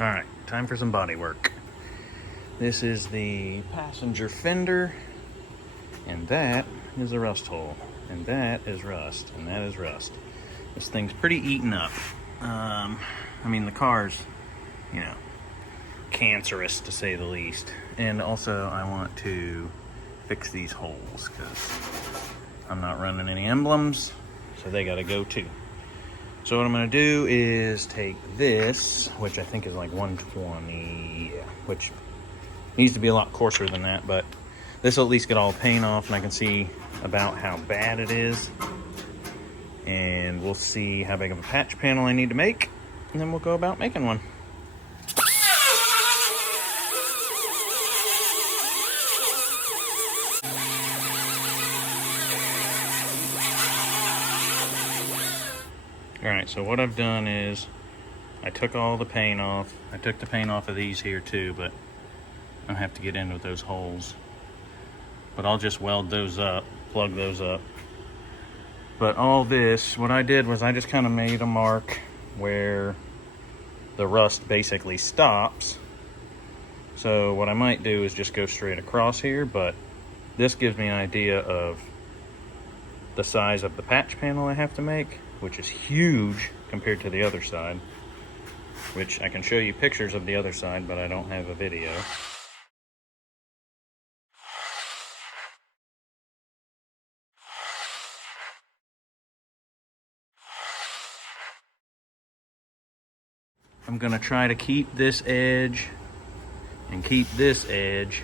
All right, time for some body work. This is the passenger fender, and that is a rust hole, and that is rust, and that is rust. This thing's pretty eaten up. I mean, the car's, you know, cancerous to say the least. And also, I want to fix these holes because I'm not running any emblems, so they gotta go too. So what I'm gonna do is take this, which I think is like 120, yeah, which needs to be a lot coarser than that, but this will at least get all the paint off and I can see about how bad it is. And we'll see how big of a patch panel I need to make, and then we'll go about making one. All right, so what I've done is I took all the paint off. I took the paint off of these here too, but I have to get in with those holes. But I'll just weld those up, plug those up. But all this, what I did was I just kind of made a mark where the rust basically stops. So what I might do is just go straight across here, but this gives me an idea of the size of the patch panel I have to make, which is huge compared to the other side, which I can show you pictures of the other side, but I don't have a video. I'm gonna try to keep this edge and keep this edge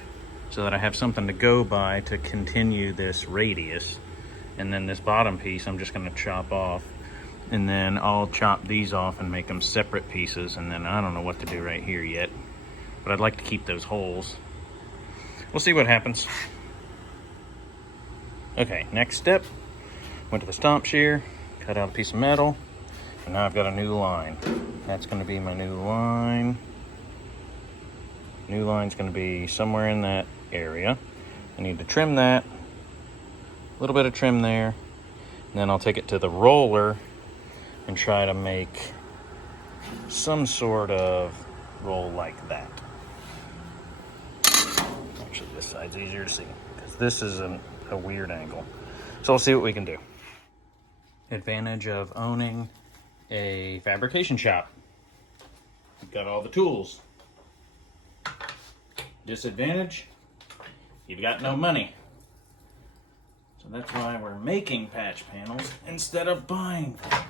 so that I have something to go by to continue this radius. And then this bottom piece I'm just gonna chop off, and then I'll chop these off and make them separate pieces, and then I don't know what to do right here yet, but I'd like to keep those holes. We'll see what happens. Okay, next step, went to the stomp shear, cut out a piece of metal, and now I've got a new line. That's gonna be my new line. New line's gonna be somewhere in that area. I need to trim that, a little bit of trim there, and then I'll take it to the roller and try to make some sort of roll like that. Actually, this side's easier to see because this is a weird angle. So we'll see what we can do. Advantage of owning a fabrication shop: you've got all the tools. Disadvantage: you've got no money. So that's why we're making patch panels instead of buying them.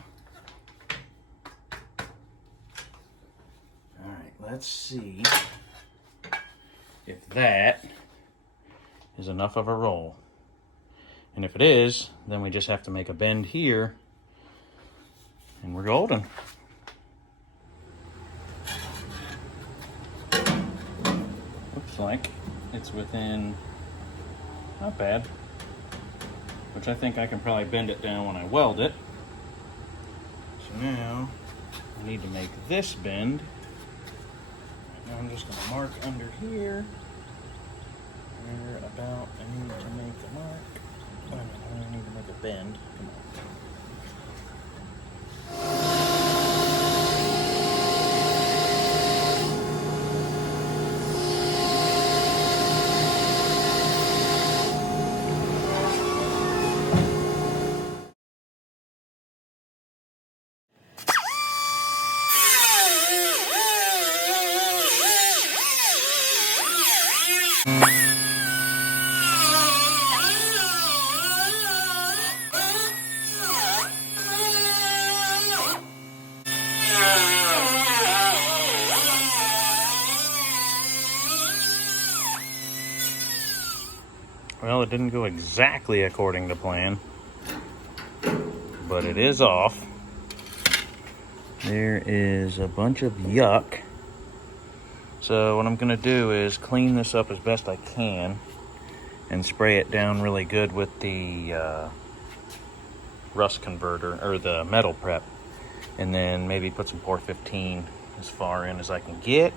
All right, let's see if that is enough of a roll. And if it is, then we just have to make a bend here and we're golden. Looks like it's within, not bad, which I think I can probably bend it down when I weld it. So now I need to make this bend. Now I'm just going to mark under here where about I need to make a mark. I need to make a bend. Come on. Well, it didn't go exactly according to plan, but it is off. There is a bunch of yuck. So what I'm gonna do is clean this up as best I can and spray it down really good with the rust converter, or the metal prep, and then maybe put some 415 as far in as I can get.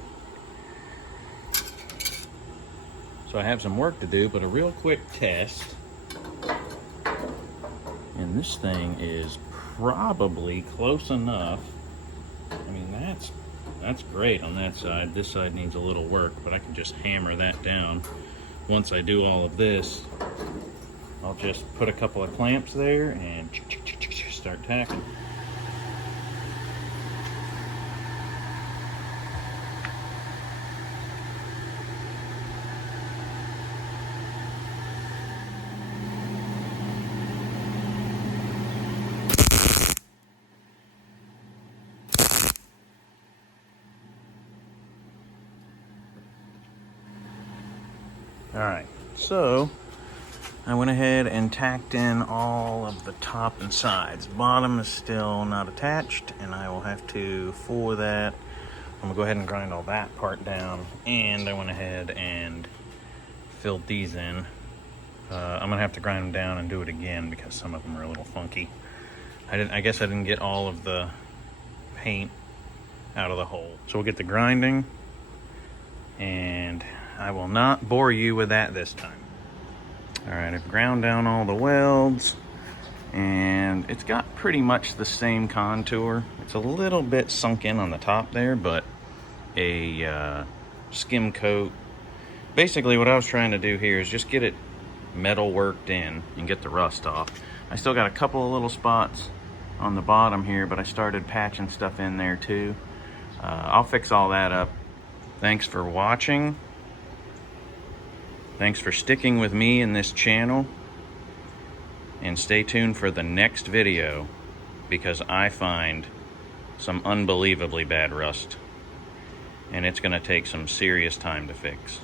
So I have some work to do, but a real quick test. And this thing is probably close enough. I mean, that's That's great on that side. This side needs a little work, but I can just hammer that down. Once I do all of this, I'll just put a couple of clamps there and start tacking. Alright, so I went ahead and tacked in all of the top and sides. Bottom is still not attached, and I will have to fool that. I'm gonna go ahead and grind all that part down, and I went ahead and filled these in. I'm gonna have to grind them down and do it again because some of them are a little funky. I guess I didn't get all of the paint out of the hole. So we'll get the grinding, and I will not bore you with that this time. All right, I've ground down all the welds, and it's got pretty much the same contour. It's a little bit sunk in on the top there, but a skim coat. Basically what I was trying to do here is just get it metal worked in and get the rust off. I still got a couple of little spots on the bottom here, but I started patching stuff in there too. I'll fix all that up. Thanks for watching. Thanks for sticking with me in this channel, and stay tuned for the next video because I find some unbelievably bad rust, and it's going to take some serious time to fix.